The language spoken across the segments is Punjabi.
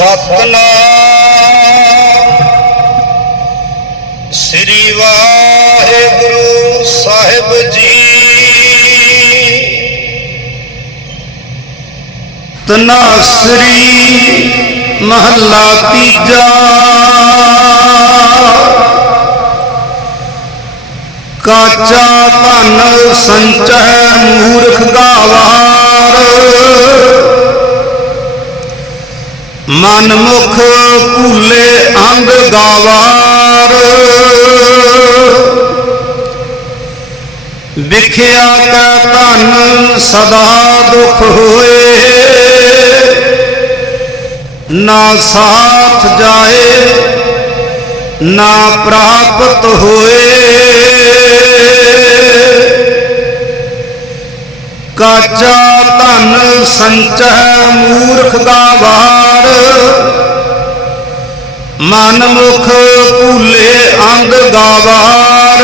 ਸਤਨਾਮ। ਸ੍ਰੀ ਵਾਹਿਗੁਰੂ ਸਾਹਿਬ ਜੀ। ਤਨਾਸਰੀ ਮਹੱਲਾ ਤੀਜਾ। ਕਾਚਾ ਧਨ ਸੰਚੈ ਮਨ ਮੁਖ ਭੂਲੇ ਅੰਗ ਗਾਵਾਰ। ਵਿਖਿਆ ਕਾ ਧਨ ਸਦਾ ਦੁਖ ਹੋਏ। ਨਾ ਸਾਥ ਜਾਏ, ਨਾ ਪ੍ਰਾਪਤ ਹੋਏ। ਕਾਚਾ ਧਨ ਸੰਚੈ ਮੂਰਖ ਗਾਵਾਰ ਮਨ ਮੁਖ ਭੂਲੇ ਅੰਗ ਗਾਵਾਰ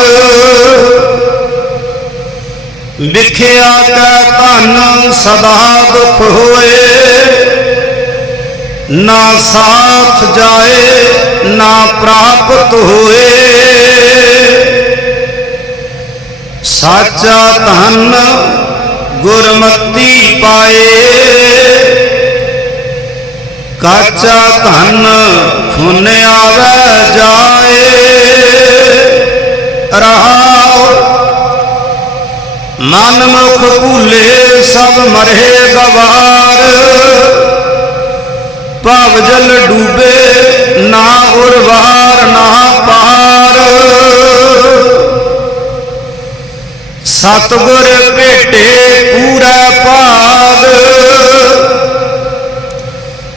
ਵਿਖਿਆ ਕੈ ਧਨ ਸਦਾ ਦੁਖ ਹੋਏ। ਨਾ ਸਾਥ ਜਾਏ, ਨਾ ਪ੍ਰਾਪਤ ਹੋਏ। ਸਾਚਾ ਧਨ ਗੁਰਮਤੀ ਪਾਏ। ਕਾਚਾ ਧਨ ਫੁਨ ਆਵੇ ਜਾਏ। ਰਹਾਉ। ਮਨ ਮੁਖ ਭੂਲੇ ਸਭ ਮਰੇ ਗਵਾਰ। ਭਵ ਜਲ ਡੂਬੇ ਨਾ ਸਤਗੁਰ ਭੇਟੇ ਪੂਰਾ ਭਾਗ।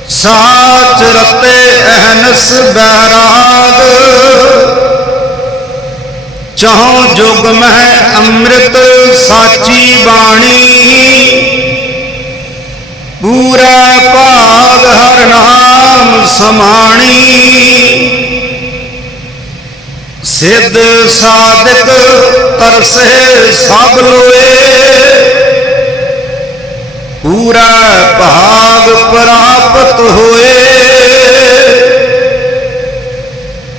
ਸਾਚ ਰਤੇ ਅਹਨਸ ਬੈਰਾਗ ਚਾਹੋ ਜੁਗ ਮਹਿ ਅੰਮ੍ਰਿਤ ਸਾਚੀ ਬਾਣੀ। ਪੂਰਾ ਭਾਗ ਹਰ ਨਾਮ ਸਮਾਣੀ। ਸਿੱਧ ਸਾਧਕ ਤਰਸੇ ਸਭ ਲੋਏ। ਪੂਰਾ ਭਾਗ ਪ੍ਰਾਪਤ ਹੋਏ।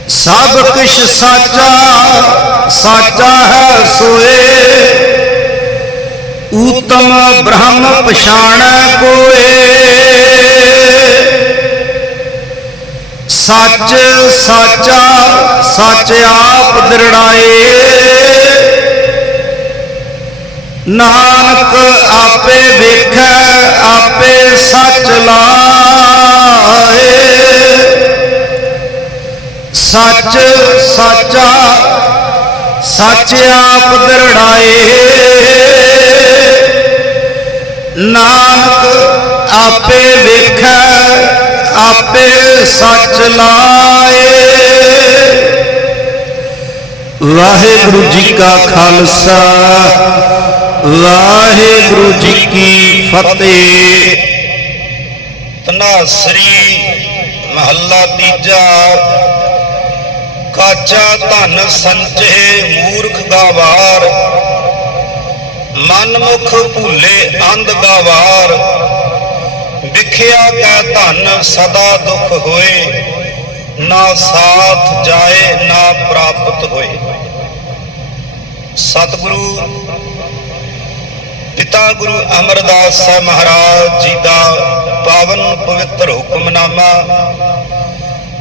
ਸਭ ਕਿਛ ਸਾਚਾ ਸਾਚਾ ਹੈ ਸੋਏ। ਊਤਮ ਬ੍ਰਹਮ ਪਛਾਣੈ ਕੋਏ। ਸੱਚ, ਸਾਚਾ, ਸੱਚ ਆਪ ਦ੍ਰਿੜਾਏ। ਨਾਨਕ ਆਪੇ ਵੇਖੈ, ਆਪੇ ਸੱਚ ਲਾਏ। ਸੱਚ, ਸਾਚਾ, ਸੱਚ ਆਪ ਦ੍ਰਿੜਾਏ। ਨਾਨਕ ਆਪੇ ਵੇਖੈ ਆਪੇ ਸੱਚ ਲਾਏ। ਵਾਹਿਗੁਰੂ ਜੀ ਕਾ ਖਾਲਸਾ, ਵਾਹਿਗੁਰੂ ਜੀ ਕੀ ਫਤਿਹ। ਤਨਾਸਰੀ ਮਹੱਲਾ ਤੀਜਾ ਕਾਚਾ ਧਨ ਸੰਚੇ ਮੂਰਖ ਗਾਵਾਰ ਮਨ ਮੁਖ ਭੂਲੇ ਅੰਧ ਗਾਵਾਰ ਵਿਖਿਆ ਕੈ ਧਨ ਸਦਾ ਦੁਖ ਹੋਏ, ਨਾ ਸਾਥ ਜਾਏ, ਨਾ ਪ੍ਰਾਪਤ ਹੋਏ। ਸਤਿਗੁਰੂ, ਪਿਤਾ ਗੁਰੂ ਅਮਰਦਾਸ ਸਾਹਿਬ ਮਹਾਰਾਜ ਜੀ ਦਾ ਪਾਵਨ ਪਵਿੱਤਰ ਹੁਕਮਨਾਮਾ,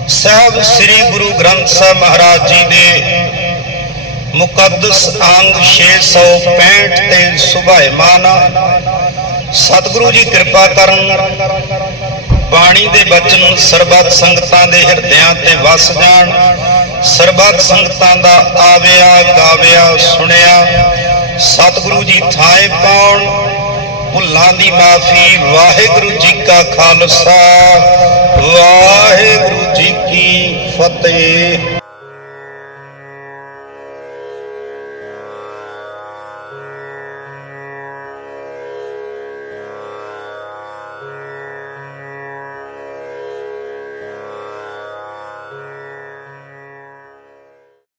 ਸਾਹਿਬ ਸ੍ਰੀ ਗੁਰੂ ਗ੍ਰੰਥ ਸਾਹਿਬ ਮਹਾਰਾਜ ਜੀ ਦੇ ਮੁਕੱਦਸ ਅੰਗ 665 ਤੇ ਸੁਭਾਇਮਾਨ ਸਤਿਗੁਰੂ ਜੀ ਕਿਰਪਾ ਕਰਨ। ਬਾਣੀ ਦੇ ਬਚਨ ਸਰਬੱਤ ਸੰਗਤਾਂ ਦੇ ਹਿਰਦਿਆਂ ਤੇ ਵਸ ਜਾਣ। ਸਰਬੱਤ ਸੰਗਤਾਂ ਦਾ ਆਵਿਆ, ਗਾਵਿਆ, ਸੁਣਿਆ। ਸਤਿਗੁਰੂ ਜੀ ਥਾਏ ਪਾਉਣ। ਭੁੱਲਾਂ ਦੀ ਮਾਫੀ, ਵਾਹਿਗੁਰੂ ਜੀ ਕਾ ਖਾਲਸਾ। ਵਾਹਿਗੁਰੂ ਜੀ ਕੀ ਫਤਿਹ।